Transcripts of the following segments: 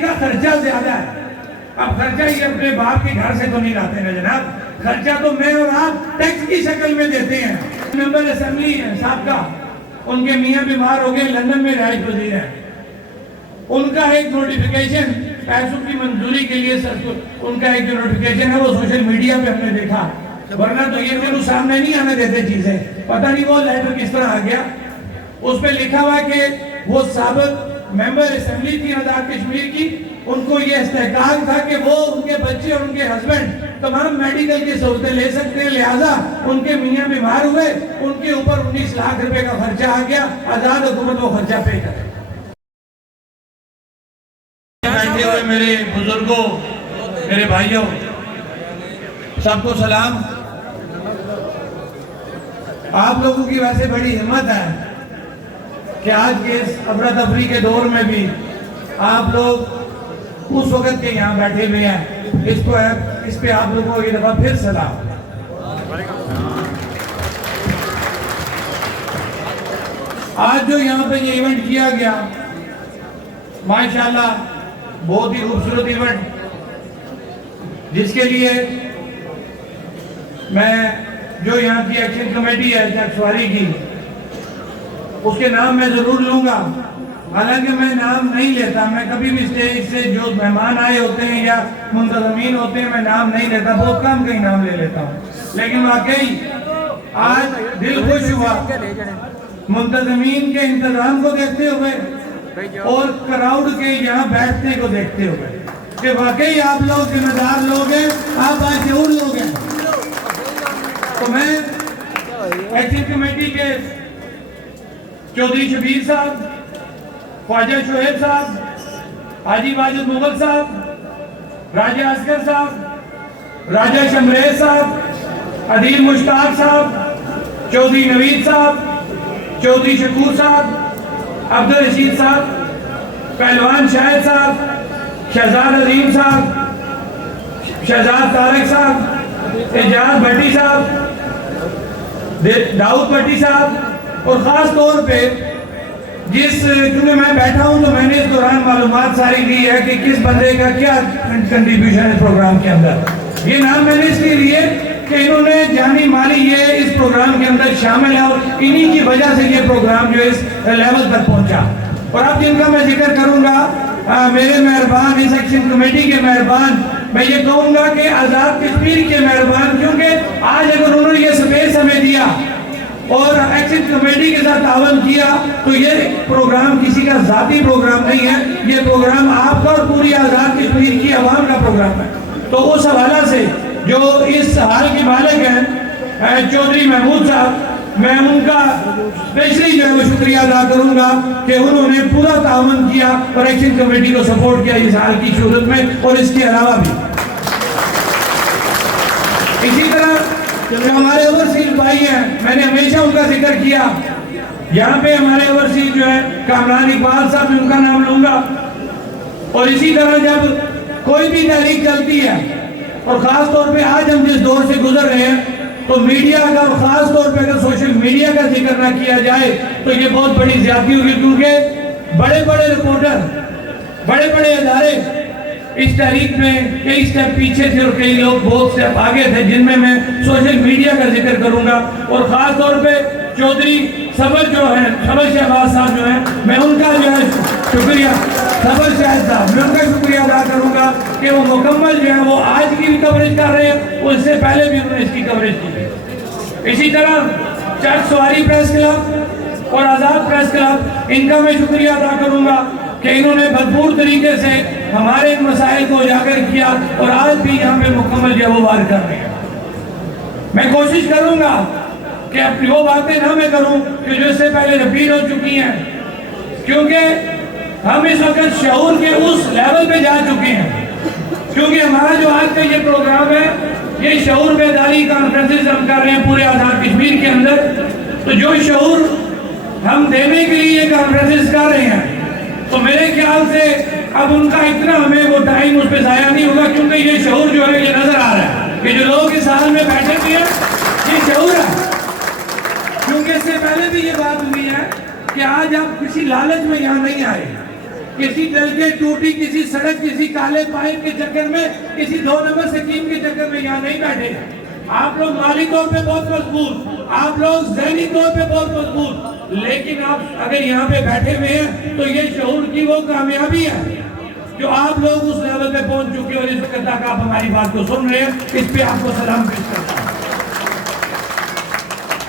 کا خرچہ زیادہ ہے. اب خرچہ یہ اپنے باپ کے گھر سے تو نہیں لاتے نا جناب, خرچہ تو میں اور آپ ٹیکس کی شکل میں دیتے ہیں. ممبر اسمبلی ہیں صاحب کا, ان کے میاں بیمار ہو گئے, لندن میں رہائش پذیر ہیں. ان کا ایک نوٹیفیکیشن پیسوں کی منظوری کے لیے ان کا ایک جو نوٹیفیکیشن ہے وہ سوشل میڈیا پہ ہم نے دیکھا, ورنہ تو یہ میرے سامنے نہیں آنے دیتے چیزیں. پتہ نہیں وہ لیٹر کس طرح آ گیا. اس پہ لکھا ہوا کہ وہ سابق ممبر اسمبلی تھی آزاد کشمیر کی, ان کو یہ استحقاق تھا کہ وہ ان کے بچے اور ان کے ہسبینڈ تمام میڈیکل کی سہولتیں لے سکتے ہیں, لہٰذا ان کے میاں بیمار ہوئے, ان کے اوپر 19 لاکھ روپے کا خرچہ آ گیا, آزاد حکومت وہ خرچہ پے کرے. بیٹھے ہوئے میرے بزرگوں, میرے بھائیوں, سب کو سلام. آپ لوگوں کی ویسے بڑی ہمت ہے کہ آج کے اس افراتفری کے دور میں بھی آپ لوگ اس وقت کے یہاں بیٹھے ہوئے ہیں. اس پہ آپ لوگوں کو یہ دفعہ پھر سلام. آج جو یہاں پہ یہ ایونٹ کیا گیا ماشاءاللہ بہت ہی خوبصورت ایونٹ, جس کے لیے میں جو یہاں کی ایکشن کمیٹی ہے چک سواری کی, اس کے نام میں ضرور لوں گا. حالانکہ میں نام نہیں لیتا, میں کبھی بھی اسٹیج سے جو مہمان آئے ہوتے ہیں یا منتظمین ہوتے ہیں میں نام نہیں لیتا, بہت کم کہیں نام لے لیتا ہوں. لیکن واقعی آج دل خوش ہوا منتظمین کے انتظام کو دیکھتے ہوئے اور کراؤڈ کے یہاں بیٹھنے کو دیکھتے ہوئے کہ واقعی آپ لوگ ذمہ دار لوگ ہیں, آپ باشعور لوگ ہیں. تو میں ایکشن کمیٹی کے چودھری شبیر صاحب, خواجہ شعیب صاحب, حاجی واجد مغل صاحب, راجہ اصغر صاحب, راجہ شمریز صاحب, عدیل مشتاق صاحب, چودھری نوید صاحب, چودھری شکور صاحب, عبدالرشید صاحب, پہلوان شاہد صاحب, شہزاد عظیم صاحب, شہزاد طارق صاحب, اعجاز بھٹی صاحب, داؤد بھٹی صاحب, اور خاص طور پہ کیونکہ میں بیٹھا ہوں تو میں نے اس دوران معلومات ساری دی ہے کہ کس بندے کا کیا کنٹریبیوشن ہے اس پروگرام کے اندر. یہ نام میں نے اس لیے لیے کہ انہوں نے جانی مالی یہ اس پروگرام کے اندر شامل ہے, اور انہی کی وجہ سے یہ پروگرام جو اس لیول پر پہنچا. اور اب جن کا میں ذکر کروں گا میرے مہربان, اس ایکشن کمیٹی کے مہربان, میں یہ کہوں گا کہ آزاد کشمیر کے مہربان, کیونکہ آج اگر انہوں نے یہ سپیس ہمیں دیا اور ایکشن کمیٹی کے ساتھ تعاون کیا تو یہ پروگرام کسی کا ذاتی پروگرام نہیں ہے, یہ پروگرام آپ کا اور پوری آزاد کشمیر کی عوام کا پروگرام ہے. تو اس حوالہ سے جو اس حال کے مالک ہیں چودھری محمود صاحب, میں ان کا اسپیشلی جو ہے وہ شکریہ ادا کروں گا کہ انہوں نے پورا تعاون کیا اور ایکشن کمیٹی کو سپورٹ کیا اس حال کی صورت میں, اور اس کے علاوہ بھی. اسی طرح جو ہمارے اوورسیز بھائی ہیں, میں نے ہمیشہ ان کا ذکر کیا. یہاں پہ ہمارے اوورسیز جو ہے کامران اقبال صاحب, ان کا نام لوں گا. اور اسی طرح جب کوئی بھی تحریک چلتی ہے, اور خاص طور پہ آج ہم جس دور سے گزر رہے ہیں, تو میڈیا کا, اور خاص طور پہ اگر سوشل میڈیا کا ذکر نہ کیا جائے تو یہ بہت بڑی زیادتی ہوگی, کیونکہ بڑے بڑے رپورٹر, بڑے بڑے ادارے اس تحریک میں کئی سٹیپ پیچھے تھے اور کئی لوگ بہت سٹیپ آگے تھے, جن میں سوشل میڈیا کا ذکر کروں گا. اور خاص طور پہ چودھری صبر جو ہیں, صبر شہباز صاحب جو ہیں, میں ان کا جو ہے شکریہ, صبر شاہد صاحب, میں ان کا شکریہ ادا کروں گا کہ وہ مکمل جو ہے وہ آج کی بھی کوریج کر رہے ہیں, اس سے پہلے بھی انہوں نے اس کی کوریج کی. اسی طرح چک سواری پریس کلب اور آزاد پریس کلب, ان کا میں شکریہ ادا کروں گا کہ انہوں نے بھرپور طریقے سے ہمارے ان مسائل کو اجاگر کیا, اور آج بھی یہاں پہ مکمل جو ہے وہ وار کر رہے ہیں. میں کوشش کروں گا کہ اپنی وہ باتیں نہ میں کروں کہ جو اس سے پہلے رپیٹ ہو چکی ہیں, کیونکہ ہم اس وقت شعور کے اس لیول پہ جا چکے ہیں. کیونکہ ہمارا جو آج کا یہ پروگرام ہے, یہ شعور بیداری کانفرنسز ہم کر رہے ہیں پورے آزاد کشمیر کے اندر. تو جو شعور ہم دینے کے لیے یہ کانفرنسز کر رہے ہیں, تو میرے خیال سے اب ان کا اتنا ہمیں وہ ٹائم اس پہ ضائع نہیں ہوگا, کیونکہ یہ شعور جو ہے یہ نظر آ رہا ہے کہ جو لوگ اس حال میں بیٹھے ہوئے ہیں یہ شعور ہے. کیونکہ اس سے پہلے بھی یہ بات ہوئی ہے کہ آج آپ کسی لالچ میں یہاں نہیں آئے, کسی دل کے ٹوٹی کسی سڑک کسی کالے پائپ کے چکر میں کسی 2 نمبر سکیم کے چکر میں یہاں نہیں بیٹھے. آپ لوگ مالی طور پہ بہت مضبوط, آپ لوگ ذہنی طور پہ بہت مضبوط, لیکن آپ اگر یہاں پہ بیٹھے ہوئے ہیں تو یہ شعور کی وہ کامیابی ہے جو آپ لوگ اس لیول پہ پہنچ چکے اور اس وقت تک آپ ہماری بات کو سن رہے ہیں. اس پہ آپ کو سلام پیش کرتا ہوں.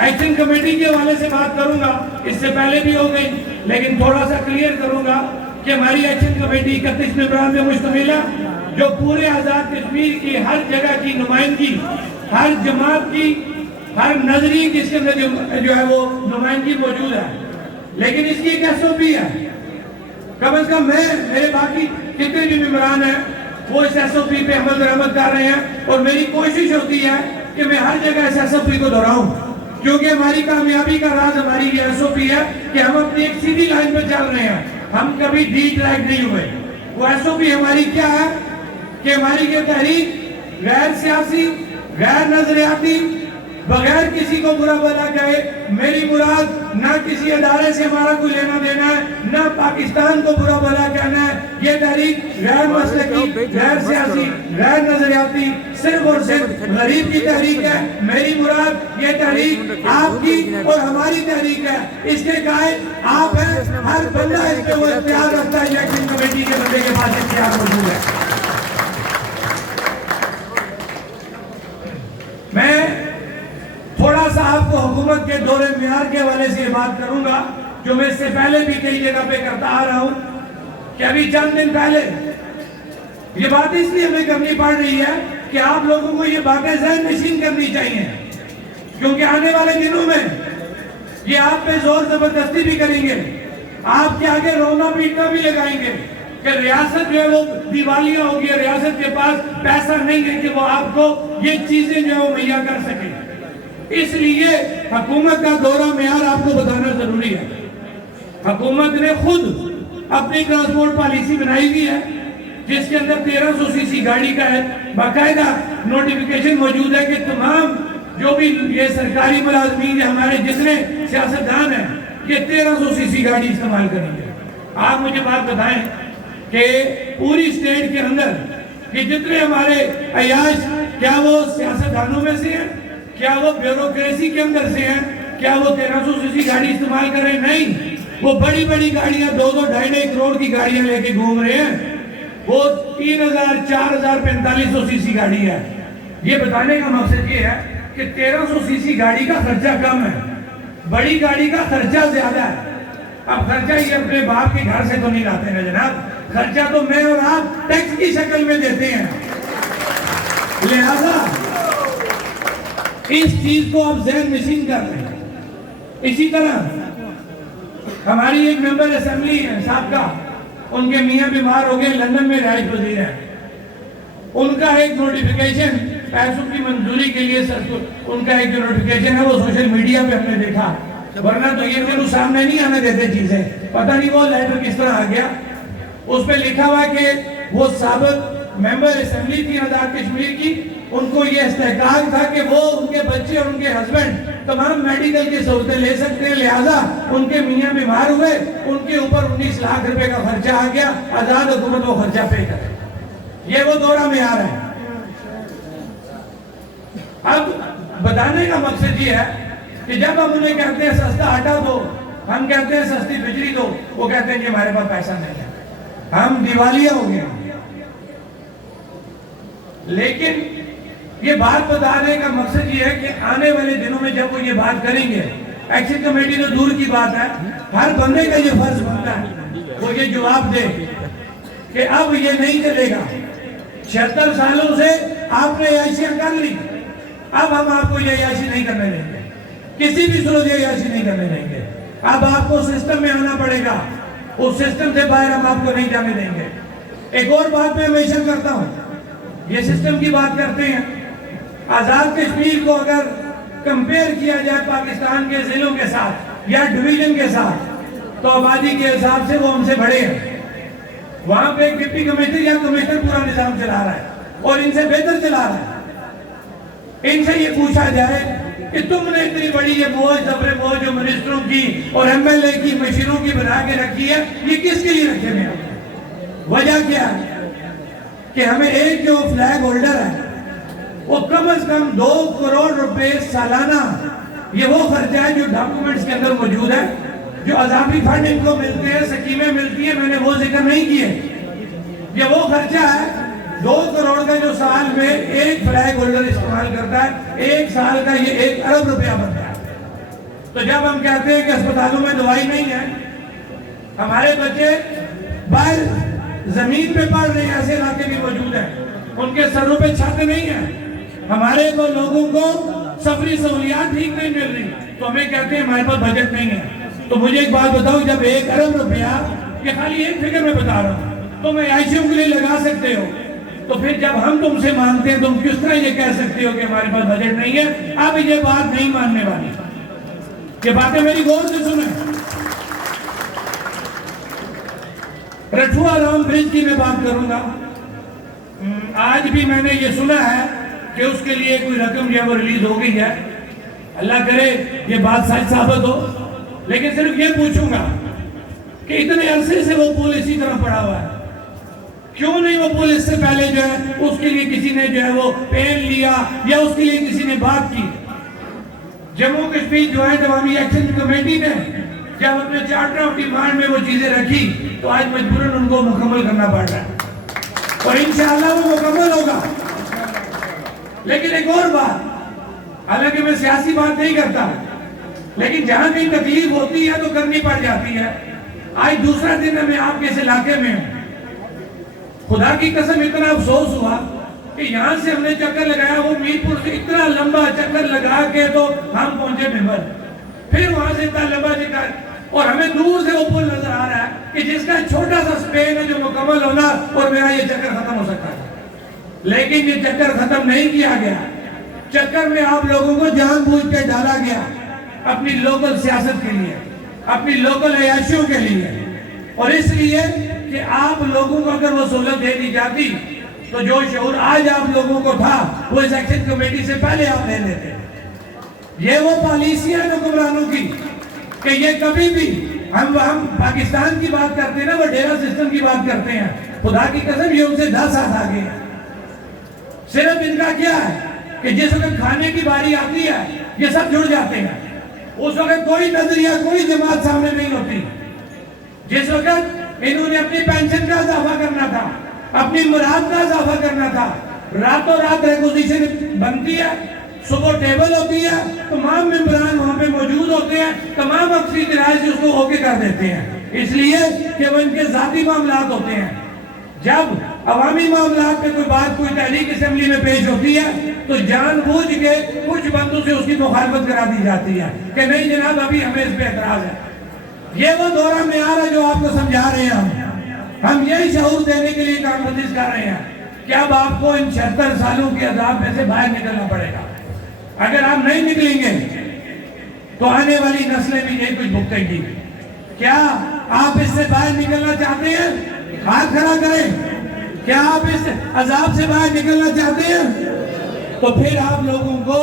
ایکشن کمیٹی کے حوالے سے بات کروں گا, اس سے پہلے بھی ہو گئی لیکن تھوڑا سا کلیئر کروں گا کہ ہماری ایکشن کمیٹی 31 ممبران پہ مشتمل ہے جو پورے آزاد کشمیر کی ہر جگہ کی نمائندگی, ہر جماعت کی, ہر نظریے کی اس کے اندر جو ہے وہ نمائندگی موجود ہے. لیکن اس کی ایک SOP ہے, کم از کم میں میرے باقی جتنے بھی ممبران ہیں وہ اس SOP پہ عمل درآمد کر رہے ہیں اور میری کوشش ہوتی ہے کہ میں ہر جگہ اس SOP کو دہراؤں, کیونکہ ہماری کامیابی کا راز ہماری یہ SOP ہے کہ ہم اپنی ایک سیدھی لائن پہ چل رہے ہیں, ہم کبھی ڈی ٹریک نہیں ہوئے. وہ SOP ہماری کیا ہے کہ ہماری یہ تحریک غیر سیاسی, غیر نظریاتی, بغیر کسی کو برا بھلا کہے, میری مراد نہ کسی ادارے سے ہمارا کوئی لینا دینا ہے, نہ پاکستان کو برا بھلا کہنا ہے. یہ تحریک غیر مسلکی, غیر سیاسی, غیر نظریاتی, صرف اور صرف غریب کی تحریک ہے. میری مراد یہ تحریک آپ کی اور ہماری تحریک ہے, اس کے قائد آپ ہیں. ہر بندہ اس پہ وہ اختیار رکھتا ہے, ایکشن کمیٹی کے بندے کے پاس اختیار موجود ہے. میں تھوڑا سا آپ کو حکومت کے دور میعار کے حوالے سے یہ بات کروں گا جو میں اس سے پہلے بھی کئی جگہ پہ کرتا آ رہا ہوں کہ ابھی چند دن پہلے یہ بات اس لیے ہمیں کرنی پڑ رہی ہے کہ آپ لوگوں کو یہ باتیں ذہن نشین کرنی چاہیے, کیونکہ آنے والے دنوں میں یہ آپ پہ زور زبردستی بھی کریں گے, آپ کے آگے رونا پیٹنا بھی لگائیں گے کہ ریاست جو ہے وہ دیوالیہ ہوگی, ریاست کے پاس پیسہ نہیں ہے کہ وہ آپ کو یہ چیزیں جو ہے وہ مہیا کر سکے. اس لیے حکومت کا دورہ معیار آپ کو بتانا ضروری ہے. حکومت نے خود اپنی ٹرانسپورٹ پالیسی بنائی ہوئی ہے جس کے اندر 1300 سی سی گاڑی کا ہے, باقاعدہ نوٹیفیکیشن موجود ہے کہ تمام جو بھی یہ سرکاری ملازمین ہمارے جتنے سیاستدان ہیں یہ 1300 سی سی گاڑی استعمال کریں گے. آپ مجھے بات بتائیں کہ پوری سٹیٹ کے اندر یہ جتنے ہمارے عیاش کیا وہ سیاستدانوں میں سے ہیں, کیا وہ بیوروکریسی کے اندر سے ہیں, کیا وہ 1300 سی سی گاڑی استعمال کر رہے ہیں؟ نہیں, وہ بڑی بڑی گاڑیاں 2-2, 2.5 کروڑ کی گاڑیاں لے کے گھوم رہے ہیں. وہ 3000, 4000, 4500 سی سی گاڑی ہے. یہ بتانے کا مقصد یہ ہے کہ 1300 سی سی گاڑی کا خرچہ کم ہے, بڑی گاڑی کا خرچہ زیادہ ہے. اب خرچہ یہ اپنے باپ کے گھر سے تو نہیں لاتے نا جناب, خرچہ تو میں اور آپ ٹیکس کی شکل میں دیتے ہیں. لہذا اس چیز کو آپ ذہن نشین کر رہے ہیں. اسی طرح ہماری ایک ممبر اسمبلی ہے سابقہ, ان کے میاں بیمار ہو گئے, لندن میں رہائش پذیر ہیں. ان کا ایک نوٹیفیکیشن پیسوں کی منظوری کے لیے ان کا ایک جو نوٹیفیکیشن ہے وہ سوشل میڈیا پہ ہم نے دیکھا, ورنہ تو یہ میرے سامنے نہیں آنے دیتے چیزیں, پتہ نہیں وہ لیٹر کس طرح آ گیا. اس پہ لکھا ہوا کہ وہ سابق ممبر اسمبلی تھی آزاد کشمیر کی, ان کو یہ استحقاق تھا کہ وہ ان کے بچے اور ان کے ہسبینڈ تمام میڈیکل کی سہولتیں لے سکتے ہیں, لہٰذا ان کے میاں بیمار ہوئے, ان کے اوپر 19 لاکھ روپے کا خرچہ آ گیا, آزاد حکومت وہ خرچہ پے کرے. یہ وہ دورہ معیار ہے. اب بتانے کا مقصد یہ ہے کہ جب ہم انہیں کہتے ہیں سستا آٹا دو, ہم کہتے ہیں سستی بجلی دو, وہ کہتے ہیں کہ ہمارے پاس پیسہ نہیں ہے, ہم دیوالیہ ہو گئے. لیکن یہ بات بتانے کا مقصد یہ ہے کہ آنے والے دنوں میں جب وہ یہ بات کریں گے, ایکشن کمیٹی تو دور کی بات ہے, ہر بندے کا یہ فرض بنتا ہے وہ یہ جواب دے کہ اب یہ نہیں چلے گا. 76 سالوں سے آپ نے عیاشیاں کر لی, اب ہم آپ کو یہ عیاشی نہیں کرنے دیں گے, کسی بھی صورت یہ عیاشی نہیں کرنے دیں گے. اب آپ کو سسٹم میں آنا پڑے گا, اس سسٹم سے باہر ہم آپ کو نہیں جانے دیں گے. ایک اور بات میں ہمیشہ کرتا ہوں, یہ سسٹم کی بات کرتے ہیں, آزاد کشمیر کو اگر کمپیئر کیا جائے پاکستان کے ضلعوں کے ساتھ یا ڈویژن کے ساتھ تو آبادی کے حساب سے وہ ہم سے بڑے ہیں. وہاں پہ ایک ڈپٹی کمشنر یا کمشنر پورا نظام چلا رہا ہے اور ان سے بہتر چلا رہا ہے. ان سے یہ پوچھا جائے کہ تم نے اتنی بڑی یہ بوجھ زبر بوجھ جو منسٹروں کی اور ایم ایل اے کی مشیروں کی بنا کے رکھی ہے, یہ کس کے لیے رکھے ہوئے ہیں؟ وجہ کیا ہے کہ ہمیں ایک جو فلیگ ہولڈر ہے وہ کم از کم 2 کروڑ روپے سالانہ، یہ وہ خرچہ ہے جو ڈاکومنٹس کے اندر موجود ہے، جو اضافی فنڈ ان کو ملتے ہیں، سکیمیں ملتی ہیں، میں نے وہ ذکر نہیں کیے. یہ وہ خرچہ ہے 2 کروڑ کا جو سال میں ایک فلیگ ہولڈر استعمال کرتا ہے، 1 سال کا یہ 1 ارب روپیہ بنتا ہے. تو جب ہم کہتے ہیں کہ اسپتالوں میں دوائی نہیں ہے، ہمارے بچے باہر زمین پہ پڑھ رہے ہیں، ایسے علاقے بھی موجود ہیں، ان کے سروں پہ چھت نہیں ہے، ہمارے لوگوں کو سفری سہولیات ٹھیک نہیں مل رہی، تو ہمیں کہتے ہیں ہمارے پاس بجٹ نہیں ہے. تو مجھے ایک بات بتاؤ، جب 1 ارب روپیہ، یہ خالی ایک فگر میں بتا رہا ہوں، تم عیاشیوں کے لیے لگا سکتے ہو، تو پھر جب ہم تم سے مانگتے ہیں تم کس طرح یہ کہہ سکتے ہو کہ ہمارے پاس بجٹ نہیں ہے؟ اب یہ بات نہیں ماننے والی، یہ باتیں میری غور سے سنیں. رٹھوا رام برج کی میں بات کروں گا. آج بھی میں نے یہ سنا ہے کہ اس کے لیے کوئی رقم جو ہے وہ ریلیز ہو گئی ہے. اللہ کرے یہ بات سچ ثابت ہو، لیکن صرف یہ پوچھوں گا کہ اتنے عرصے سے وہ پول اسی طرح پڑا ہوا ہے، کیوں نہیں وہ پول اس سے پہلے جو ہے اس کے لیے کسی نے جو ہے وہ پین لیا یا اس کے لیے کسی نے بات کی؟ جموں کشمیر جوائنٹ عوامی ایکشن کمیٹی نے جب اپنے چارٹر آف ڈیمانڈ میں وہ چیزیں رکھی تو آج مجبوراً ان کو مکمل کرنا پڑ رہا ہے، اور انشاءاللہ وہ مکمل ہوگا. لیکن ایک اور بات، حالانکہ میں سیاسی بات نہیں کرتا، لیکن جہاں بھی تکلیف ہوتی ہے تو کرنی پڑ جاتی ہے. آج دوسرا دن میں آپ کے اس علاقے میں ہوں، خدا کی قسم اتنا افسوس ہوا کہ یہاں سے ہم نے چکر لگایا، وہ میر پور سے اتنا لمبا چکر لگا کے تو ہم پہنچے ممبر، پھر وہاں سے اتنا لمبا چکر، اور ہمیں دور سے وہ پل نظر آ رہا ہے کہ جس کا چھوٹا سا سپین ہے جو مکمل ہونا اور میرا یہ چکر ختم ہو سکتا ہے. لیکن یہ چکر ختم نہیں کیا گیا. چکر میں آپ لوگوں کو جان بوجھ کے ڈالا گیا اپنی لوکل سیاست کے لیے، اپنی لوکل عیاشیوں کے لیے، اور اس لیے کہ آپ لوگوں کو اگر وہ سہولت دے دی جاتی تو جو شعور آج آپ لوگوں کو تھا وہ اس ایکشن کمیٹی سے پہلے آپ لے لیتے. یہ وہ پالیسیاں ہیں حکمرانوں کی کہ یہ کبھی بھی ہم پاکستان کی بات کرتے ہیں نا، وہ ڈیرا سسٹم کی بات کرتے ہیں، خدا کی قسم یہ ان سے 10 ساتھ آگے ہیں. صرف ان کا کیا ہے کہ جس وقت کھانے کی باری آتی ہے یہ سب جڑ جاتے ہیں، اس وقت کوئی نظریہ کوئی جماعت سامنے نہیں ہوتی. جس وقت انہوں نے اپنی پینشن کا اضافہ کرنا تھا، اپنی مراد کا اضافہ کرنا تھا، راتوں رات ریکوزیشن بنتی ہے، صبح ٹیبل ہوتی ہے، تمام ممبران وہاں پہ موجود ہوتے ہیں، تمام اکثریت رائے سے اس کو اوکے کر دیتے ہیں، اس لیے کہ وہ ان کے ذاتی معاملات ہوتے ہیں. جب عوامی معاملات پہ کوئی بات کوئی تحریک اسمبلی میں پیش ہوتی ہے تو جان بوجھ کے کچھ بندوں سے اس کی مخالفت کرا دی جاتی ہے کہ نہیں جناب ابھی ہمیں اس پہ اعتراض ہے. یہ وہ دورہ معیار ہے جو آپ کو سمجھا رہے ہیں. ہم یہی شعور دینے کے لیے کانفرنس کر رہے ہیں کہ اب آپ کو ان 76 سالوں کے عذاب میں سے باہر نکلنا پڑے گا. اگر آپ نہیں نکلیں گے تو آنے والی نسلیں بھی یہی کچھ بھگتیں گی. کیا آپ اس سے باہر نکلنا چاہتے ہیں؟ ہاتھ کھڑا کریں. کیا آپ اس عذاب سے باہر نکلنا چاہتے ہیں؟ تو پھر آپ لوگوں کو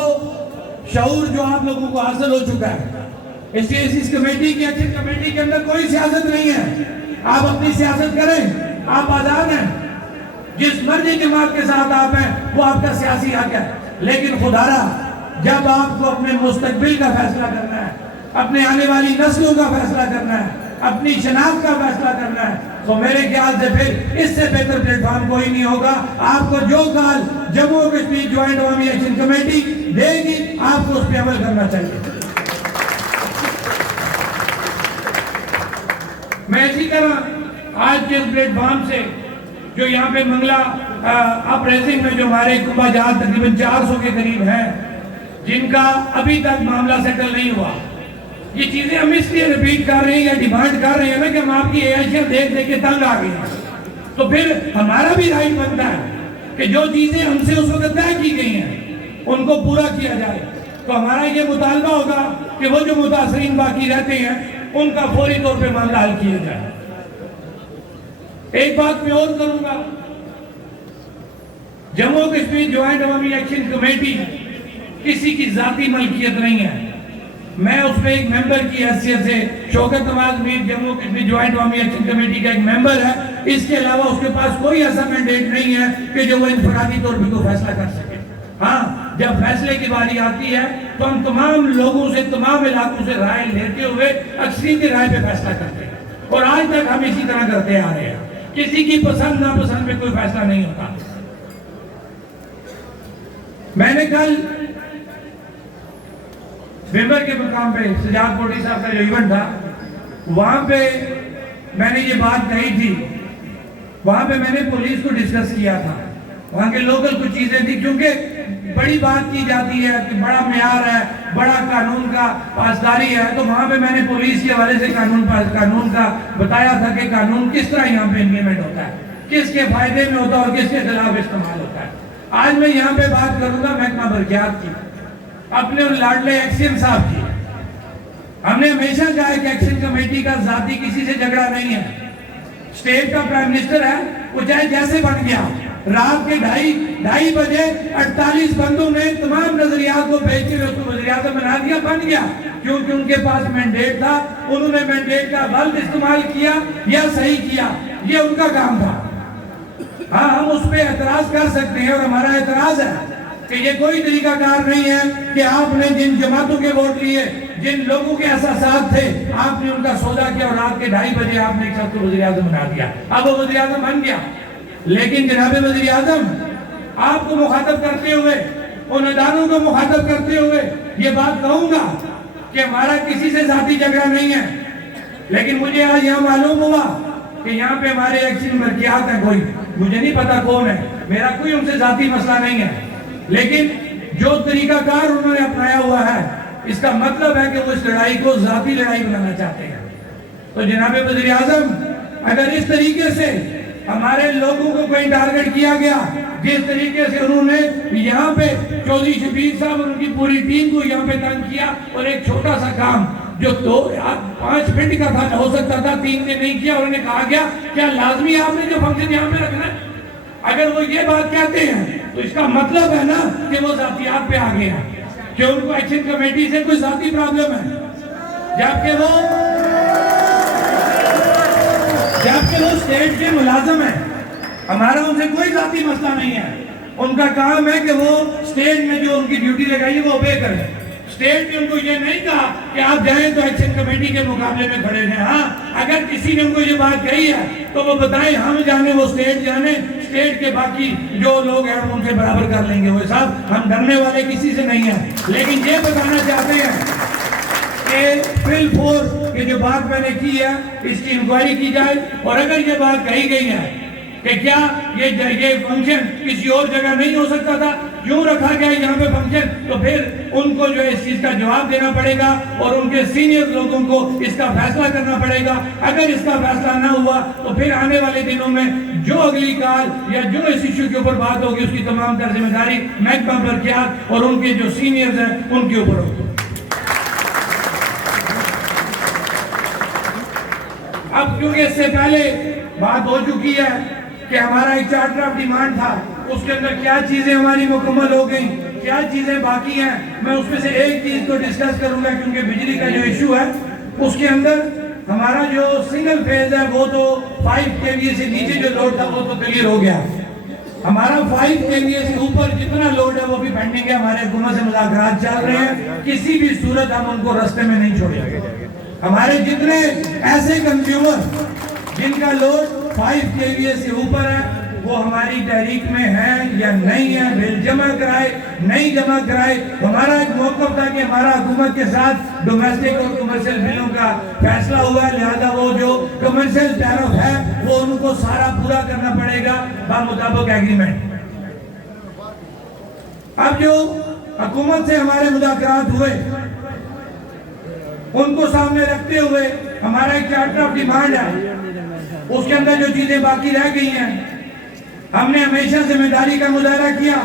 شعور جو آپ لوگوں کو حاصل ہو چکا ہے، اس لیے اس کمیٹی کی ایکشن کمیٹی کے اندر کوئی سیاست نہیں ہے. آپ اپنی سیاست کریں، آپ آزاد ہیں، جس مرضی جماعت کے ساتھ آپ ہیں وہ آپ کا سیاسی حق ہے. لیکن خدا را جب آپ کو اپنے مستقبل کا فیصلہ کرنا ہے، اپنے آنے والی نسلوں کا فیصلہ کرنا ہے، اپنی شناخت کا فیصلہ کرنا ہے، تو میرے خیال سے پھر اس سے بہتر پلیٹ فارم کوئی نہیں ہوگا. آپ کو جو کال جموں کشمیر جوائنٹ عوامی ایکشن کمیٹی دے گی آپ کو اس پہ عمل کرنا چاہیے. میں اسی طرح آج کے پلیٹ فارم سے جو یہاں پہ منگلہ اپریزنگ میں جو ہمارے کنبہ جہاز تقریباً 400 کے قریب ہیں جن کا ابھی تک معاملہ سیٹل نہیں ہوا، یہ چیزیں ہم اس لیے ریپیٹ کر رہے ہیں یا ڈیمانڈ کر رہے ہیں نا کہ ہم آپ کی عیاشیاں دیکھ دیکھ کے تنگ آ گئے ہیں. تو پھر ہمارا بھی رائٹ بنتا ہے کہ جو چیزیں ہم سے اس وقت طے کی گئی ہیں ان کو پورا کیا جائے. تو ہمارا یہ مطالبہ ہوگا کہ وہ جو متاثرین باقی رہتے ہیں ان کا فوری طور پہ معاملہ حل کیا جائے. ایک بات میں اور کروں گا، جموں کشمیر جوائنٹ عوامی ایکشن کمیٹی کسی کی ذاتی ملکیت نہیں ہے. میں اس میں ایک ممبر کی حیثیت سے، شوکت نواز میر جموں کشمیر جوائنٹ عوامی ایکشن کمیٹی کا ایک ممبر ہے، اس کے علاوہ اس کے پاس کوئی ایسا مینڈیٹ نہیں ہے کہ جو وہ انفرادی طور پر کوئی فیصلہ کر سکے. ہاں جب فیصلے کی باری آتی ہے تو ہم تمام لوگوں سے تمام علاقوں سے رائے لیتے ہوئے اکثریتی رائے پہ فیصلہ کرتے ہیں اور آج تک ہم اسی طرح کرتے آ رہے ہیں. کسی کی پسند ناپسند پہ کوئی فیصلہ نہیں ہوتا. میں نے کل ممبر کے مقام پہ سجاد کوٹی صاحب کا جو ایونٹ تھا وہاں پہ میں نے یہ بات کہی تھی. وہاں پہ میں نے پولیس کو ڈسکس کیا تھا. وہاں کے لوکل کچھ چیزیں تھی کیونکہ بڑی بات کی جاتی ہے کہ بڑا معیار ہے, بڑا قانون کا پاسداری ہے, تو وہاں پہ میں نے پولیس کے حوالے سے قانون کا بتایا تھا کہ قانون کس طرح یہاں پہ امپلیمنٹ ہوتا ہے, کس کے فائدے میں ہوتا ہے اور کس کے خلاف استعمال ہوتا ہے. آج میں یہاں پہ بات کروں گا محکمہ برقیات کی, اپنے ان لاڈلے ایکسن صاحب کی. ہم نے ہمیشہ کہا ہے کہ ایکشن کمیٹی کا ذاتی کسی سے جھگڑا نہیں ہے. اسٹیٹ کا پرائم منسٹر ہے, وہ چاہے جیسے بن گیا, رات کے ڈھائی بجے 48 بندوں نے تمام نظریات کو بھیج کے اس کو وزیر اعظم بنا دیا, بن گیا کیونکہ ان کے پاس مینڈیٹ تھا. انہوں نے مینڈیٹ کا غلط استعمال کیا یا صحیح کیا, یہ ان کا کام تھا. ہاں ہم اس پہ اعتراض کر سکتے ہیں اور ہمارا اعتراض ہے کہ یہ کوئی طریقہ کار نہیں ہے کہ آپ نے جن جماعتوں کے ووٹ لیے, جن لوگوں کے احساسات تھے, آپ نے ان کا سودا کیا اور رات کے 2:30 بجے آپ نے ایک شخص کو وزیر اعظم بنا دیا. اب وہ وزیر اعظم بن گیا. لیکن جناب وزیر اعظم, آپ کو مخاطب کرتے ہوئے, ان اداروں کو مخاطب کرتے ہوئے یہ بات کہوں گا کہ ہمارا کسی سے ذاتی جھگڑا نہیں ہے. لیکن مجھے آج یہاں معلوم ہوا کہ یہاں پہ ہمارے ایکسن مرکزیات ہیں, کوئی مجھے نہیں پتا کون ہے, میرا کوئی ان سے ذاتی مسئلہ نہیں ہے. لیکن جو طریقہ کار انہوں نے اپنایا ہوا ہے, اس کا مطلب ہے کہ وہ اس لڑائی کو ذاتی لڑائی بنانا چاہتے ہیں. تو جناب وزیر اعظم, اگر اس طریقے سے ہمارے لوگوں کو کوئی ٹارگٹ کیا گیا, جس طریقے سے انہوں نے یہاں پہ چودھری شبیر صاحب اور ان کی پوری ٹیم کو یہاں پہ تنگ کیا, اور ایک چھوٹا سا کام جو 5 منٹ کا تھا, ہو سکتا تھا 3 نے نہیں کیا, اور انہیں کہا گیا کیا لازمی آپ نے جو فنکشن یہاں پہ رکھنا ہے. اگر وہ یہ بات کہتے ہیں تو اس کا مطلب ہے نا کہ وہ ذاتیات پہ آگے ہیں, کہ ان کو ایکشن کمیٹی سے کوئی ذاتی پرابلم ہے, جبکہ وہ اسٹیٹ کے ملازم ہیں. ہمارا ان سے کوئی ذاتی مسئلہ نہیں ہے. ان کا کام ہے کہ وہ اسٹیٹ میں جو ان کی ڈیوٹی لگائی ہے وہ اوبے کریں. اسٹیٹ نے ان کو یہ نہیں کہا کہ آپ جائیں تو ایکشن کمیٹی کے مقابلے میں کھڑے ہیں. ہاں اگر کسی نے ان کو یہ بات کہی ہے تو وہ بتائیں, ہم جانے وہ اسٹیٹ جانے, اسٹیٹ کے باقی جو لوگ ہیں ان سے برابر کر لیں گے. وہ صاحب, ہم ڈرنے والے کسی سے نہیں ہیں. لیکن یہ بتانا چاہتے ہیں کہ فل فور کہ جو بات میں نے کی ہے اس کی انکوائری کی جائے, اور اگر یہ بات کہی گئی ہے کہ کیا یہ فنکشن کسی اور جگہ نہیں ہو سکتا تھا, کیوں رکھا گیا یہاں پہ فنکشن, تو پھر ان کو جو ہے اس چیز کا جواب دینا پڑے گا اور ان کے سینئر لوگوں کو اس کا فیصلہ کرنا پڑے گا. اگر اس کا فیصلہ نہ ہوا تو پھر آنے والے دنوں میں جو اگلی کال یا جو اس ایشو کے اوپر بات ہوگی اس کی تمام تر ذمہ داری محکمہ برقیات اور ان کے جو سینئرز ہیں ان کے اوپر ہوگی. اب کیونکہ اس سے پہلے بات ہو چکی ہے کہ ہمارا ایک چارٹر آف ڈیمانڈ تھا, اس کے اندر کیا چیزیں ہماری مکمل ہو گئیں, کیا چیزیں باقی ہیں. میں اس میں سے ایک چیز کو ڈسکس کروں گا کیونکہ بجلی کا جو ایشو ہے اس کے اندر ہمارا جو سنگل فیز ہے وہ تو 5 kVA سے نیچے جو لوڈ تھا وہ تو کلیئر ہو گیا. ہمارا 5 kVA سے اوپر جتنا لوڈ ہے وہ بھی پینڈنگ ہے. ہمارے حکومت سے مذاکرات چل رہے ہیں, کسی بھی صورت ہم ان کو رستے میں نہیں چھوڑیں گے. ہمارے جتنے ایسے کنزیومر جن کا لوڈ 5 kVA سے اوپر ہے وہ ہماری تحریک میں ہیں یا نہیں ہے, بل جمع کرائے نہیں جمع کرائے. ہمارا ایک موقف تھا کہ ہمارا حکومت کے ساتھ ڈومیسٹک اور کمرشل بلوں کا فیصلہ ہوا ہے, لہذا وہ جو کمرشل ٹیرف ہے وہ ان کو سارا پورا کرنا پڑے گا بمطابق ایگریمنٹ. اب جو حکومت سے ہمارے مذاکرات ہوئے ان کو سامنے رکھتے ہوئے ہمارا ایک چارٹر آف ڈیمانڈ ہے, اس کے اندر جو چیزیں باقی رہ گئی ہیں ہم نے ہمیشہ ذمہ داری کا مظاہرہ کیا,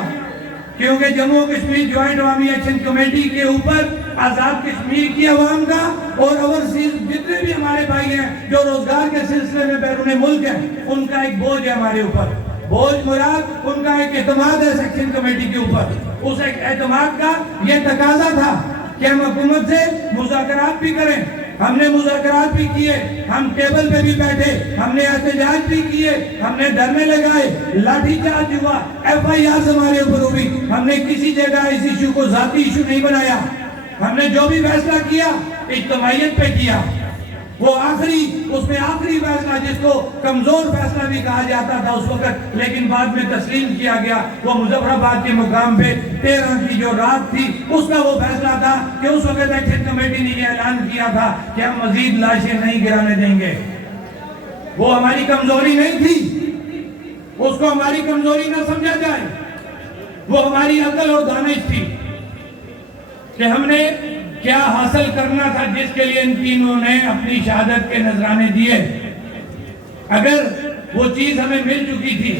کیونکہ جموں کشمیر جوائنٹ عوامی ایکشن کمیٹی کے اوپر آزاد کشمیر کی عوام کا اور اوورسیز جتنے بھی ہمارے بھائی ہیں جو روزگار کے سلسلے میں بیرون ملک ہیں ان کا ایک بوجھ ہے ہمارے اوپر. بوجھ مراد ان کا ایک اعتماد ہے سیکشن کمیٹی کے اوپر. اس ایک اعتماد کا یہ تقاضا تھا کہ ہم حکومت سے مذاکرات بھی کریں, ہم نے مذاکرات بھی کیے, ہم ٹیبل پہ بھی بیٹھے, ہم نے احتجاج بھی کیے, ہم نے دھرنے لگائے, لاٹھی چارج ہوا, FIR ہمارے اوپر ہوئی. ہم نے کسی جگہ اس ایشو کو ذاتی ایشو نہیں بنایا. ہم نے جو بھی فیصلہ کیا اجتماعیت پہ کیا. وہ اس میں آخری فیصلہ جس کو کمزور فیصلہ بھی کہا جاتا تھا اس وقت, لیکن بعد میں تسلیم کیا گیا, وہ مظفر آباد کے مقام پہ 13 کی جو رات تھی اس کا وہ فیصلہ تھا کہ اس وقت ایکشن کمیٹی نے یہ اعلان کیا تھا کہ ہم مزید لاشیں نہیں گرانے دیں گے. وہ ہماری کمزوری نہیں تھی, اس کو ہماری کمزوری نہ سمجھا جائے. وہ ہماری عقل اور دانش تھی کہ ہم نے کیا حاصل کرنا تھا, جس کے لیے ان تینوں نے اپنی شہادت کے نذرانے دیے. اگر وہ چیز ہمیں مل چکی تھی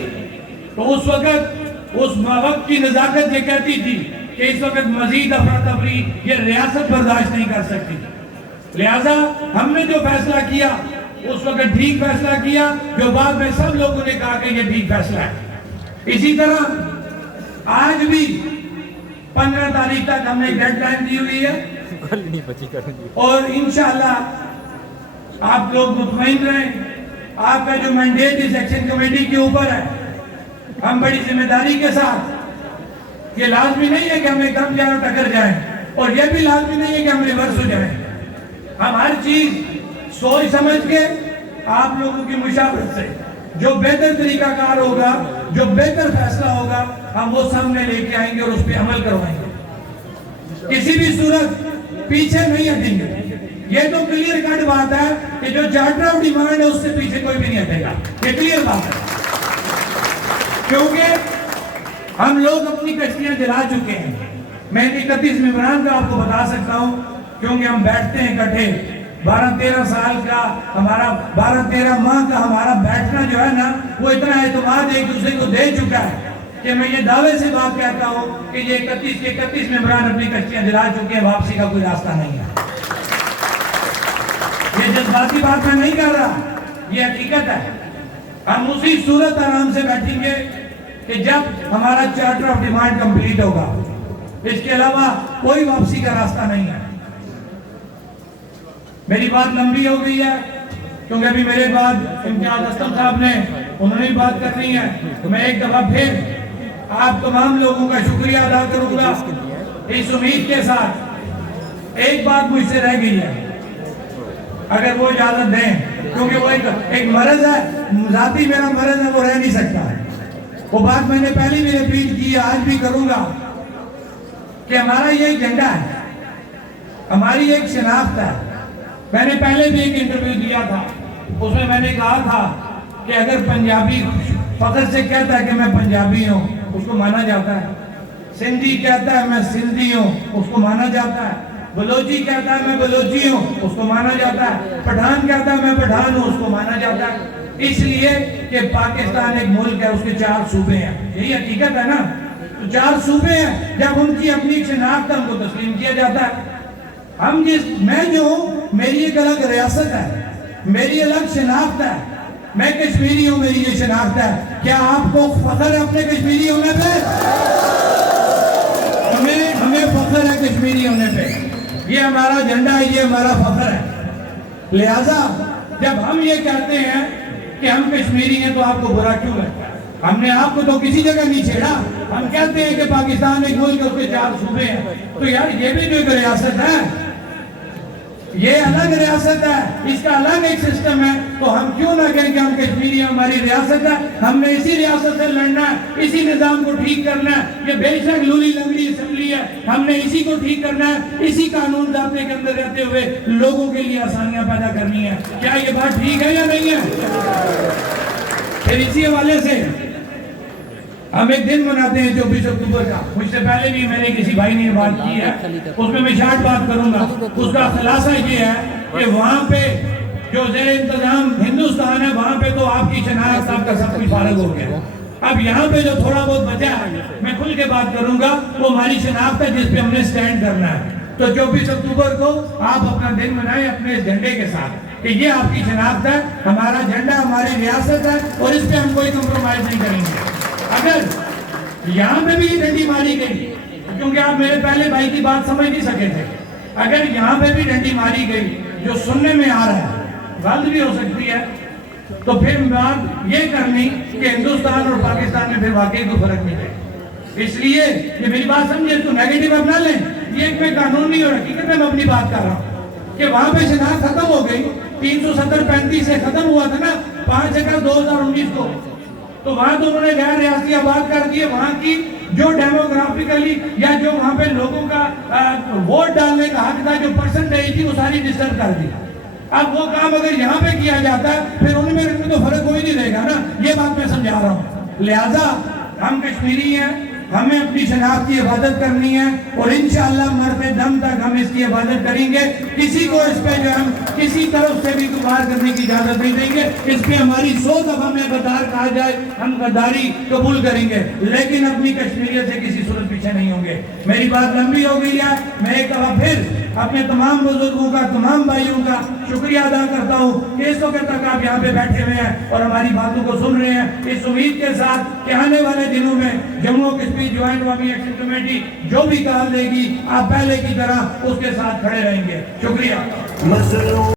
تو اس وقت کی نزاکت یہ کہتی تھی کہ اس وقت مزید افراتفری یہ ریاست برداشت نہیں کر سکتی. لہذا ہم نے جو فیصلہ کیا اس وقت ٹھیک فیصلہ کیا, جو بعد میں سب لوگوں نے کہا کہ یہ ٹھیک فیصلہ ہے. اسی طرح آج بھی 15 تاریخ تک ہم نے ڈیڈ لائن دی ہوئی ہے, اور انشاءاللہ آپ لوگ مطمئن رہیں. آپ کا جو مینڈیٹ اس ایکشن کمیٹی کے اوپر ہے, ہم بڑی ذمہ داری کے ساتھ, یہ لازمی نہیں ہے کہ ہم ایک جانو ٹکر جائیں, اور یہ بھی لازمی نہیں ہے کہ ہم ریورس ہو جائیں. ہم ہر چیز سوچ سمجھ کے آپ لوگوں کی مشاورت سے جو بہتر طریقہ کار ہوگا, جو بہتر فیصلہ ہوگا, ہم وہ سامنے لے کے آئیں گے اور اس پہ عمل کروائیں گے. کسی بھی صورت پیچھے نہیں ہٹیں گے. یہ تو کلیئر کٹ بات ہے کہ جو چارٹر آف ڈیمانڈ ہے اس سے پیچھے کوئی بھی نہیں ہٹے گا. یہ کلیئر بات ہے, کیونکہ ہم لوگ اپنی کشتیاں جلا چکے ہیں. میں 31 ممبران کا آپ کو بتا سکتا ہوں, کیونکہ ہم بیٹھتے ہیں اکٹھے. 12-13 سال کا ہمارا 12-13 ماہ کا ہمارا بیٹھنا جو ہے نا, وہ اتنا اعتماد ایک دوسرے کو دے چکا ہے کہ میں یہ دعوے سے بات کہتا ہوں کہ یہ 31 کے 31 ممبران اپنی کشتیاں جلا چکے ہیں. واپسی کا کوئی راستہ نہیں ہے. یہ جذباتی بات میں نہیں کر رہا, یہ حقیقت ہے. ہم اسی صورت آرام سے بیٹھیں گے کہ جب ہمارا چارٹر آف ڈیمانڈ کمپلیٹ ہوگا. اس کے علاوہ کوئی واپسی کا راستہ نہیں ہے. میری بات لمبی ہو گئی ہے کیونکہ ابھی میرے بعد امتیاز اسلم صاحب نے انہوں نے بات کرنی ہے. میں ایک دفعہ پھر آپ تمام لوگوں کا شکریہ ادا کروں گا اس امید کے ساتھ. ایک بات مجھ سے رہ گئی ہے, اگر وہ اجازت دیں, کیونکہ وہ ایک مرض ہے, ذاتی میرا مرض ہے, وہ رہ نہیں سکتا ہے. وہ بات میں نے پہلی بھی ریپیٹ کی, آج بھی کروں گا کہ ہمارا یہ ایک جھنڈا ہے, ہماری ایک شناخت ہے. میں نے پہلے بھی ایک انٹرویو دیا تھا, اس میں نے کہا تھا کہ اگر پنجابی فخر سے کہتا ہے کہ میں پنجابی ہوں, اس کو مانا جاتا ہے. سندھی کہتا ہے میں سندھی ہوں, اس کو مانا جاتا ہے. بلوچی کہتا ہے میں بلوچی ہوں, اس کو مانا جاتا ہے. پٹھان کہتا ہے میں پٹھان ہوں, اس کو مانا جاتا ہے. اس لیے کہ پاکستان ایک ملک ہے, اس کے 4 صوبے ہیں. یہی حقیقت ہے نا, تو 4 صوبے ہیں. جب ان کی اپنی شناخت ہم کو تسلیم کیا جاتا ہے. میں جو ہوں, میری ایک الگ ریاست ہے, میری الگ شناخت ہے. میں کشمیری ہوں, میری یہ شناخت ہے. کیا آپ کو فخر ہے اپنے کشمیری ہونے پہ؟ ہمیں فخر ہے کشمیری ہونے پہ. یہ ہمارا جھنڈا ہے, یہ ہمارا فخر ہے. لہذا جب ہم یہ کہتے ہیں کہ ہم کشمیری ہیں تو آپ کو برا کیوں لگتا ہے؟ ہم نے آپ کو تو کسی جگہ نہیں چھیڑا. ہم کہتے ہیں کہ پاکستان ایک ملک ہے, اس کے 4 صوبے ہیں. تو یار یہ بھی تو ایک ریاست ہے, یہ الگ ریاست ہے, اس کا الگ ایک سسٹم ہے. تو ہم کیوں نہ کہیں کہ ہم کشمیری ہیں, ہماری ریاست ہے, ہم نے اسی ریاست سے لڑنا ہے, اسی نظام کو ٹھیک کرنا ہے. یہ بے شک لولی لنگڑی اسمبلی ہے, ہم نے اسی کو ٹھیک کرنا ہے, اسی قانون ضابطے کے اندر رہتے ہوئے لوگوں کے لیے آسانیاں پیدا کرنی ہے. کیا یہ بات ٹھیک ہے یا نہیں ہے؟ پھر اسی حوالے سے ہم ایک دن مناتے ہیں 24 اکتوبر کا. مجھ سے پہلے بھی میں نے کسی بھائی نے بات کی ہے, اس میں شارٹ بات کروں گا. اس کا خلاصہ یہ ہے کہ وہاں پہ جو زیر انتظام ہندوستان ہے, وہاں پہ تو آپ کی شناخت, آپ کا سب کچھ فارغ ہو گیا. اب یہاں پہ جو تھوڑا بہت بچا ہے, میں کھل کے بات کروں گا, وہ ہماری شناخت ہے جس پہ ہم نے سٹینڈ کرنا ہے. تو 24 اکتوبر کو آپ اپنا دن منائیں اپنے اس جھنڈے کے ساتھ کہ یہ آپ کی شناخت ہے, ہمارا جھنڈا ہماری ریاست ہے, اور اس پہ ہم کوئی کمپرومائز نہیں کریں گے. اگر یہاں پہ بھی ڈنڈی ماری گئی, کیونکہ آپ میرے پہلے بھائی کی بات سمجھ نہیں سکے تھے, اگر یہاں پہ بھی ڈنڈی ماری گئی, جو سننے میں آ رہا ہے غلط بھی ہو سکتی ہے، تو پھر بات یہ کرنی کہ ہندوستان اور پاکستان میں پھر واقعی کوئی فرق نہیں ہے۔ اس لیے یہ میری بات سمجھے تو نیگیٹو اب نہ لیں، یہ کوئی قانونی اور حقیقت میں اپنی بات کر رہا ہوں کہ وہاں پہ شناخت ختم ہو گئی، 370-35 سے ختم ہوا تھا نا 5 اگست 2019 کو، تو وہاں تو انہوں نے غیر ریاستی آباد کر دیے، وہاں کی جو ڈیموگرافیکلی یا جو وہاں پہ لوگوں کا ووٹ ڈالنے کا حق تھا، جو پرسنٹیج تھی وہ ساری ڈسٹرب کر دی۔ اب وہ کام اگر یہاں پہ کیا جاتا ہے پھر ان میں تو فرق کوئی نہیں رہے گا نا، یہ بات میں سمجھا رہا ہوں۔ لہٰذا ہم کشمیری ہیں، ہمیں اپنی شناخت کی حفاظت کرنی ہے اور انشاءاللہ مرتے دم تک ہم اس کی حفاظت کریں گے، کسی کو اس پہ جو ہم کسی طرف سے بھی گزار کرنے کی اجازت نہیں دیں گے۔ اس پہ ہماری 100 دفعہ ہمیں غدار کہا جائے ہم غداری قبول کریں گے، لیکن اپنی کشمیریت سے کسی صورت پیچھے نہیں ہوں گے۔ میری بات لمبی ہو گئی ہے، میں ایک دفعہ پھر اپنے تمام بزرگوں کا، تمام بھائیوں کا شکریہ ادا کرتا ہوں کہ اس وقت تک آپ یہاں پہ بیٹھے ہوئے ہیں اور ہماری باتوں کو سن رہے ہیں، اس امید کے ساتھ کہ آنے والے دنوں میں جموں و کشمیر جوائنٹ عوامی ایکشن کمیٹی جو بھی کام دے گی آپ پہلے کی طرح اس کے ساتھ کھڑے رہیں گے۔ شکریہ۔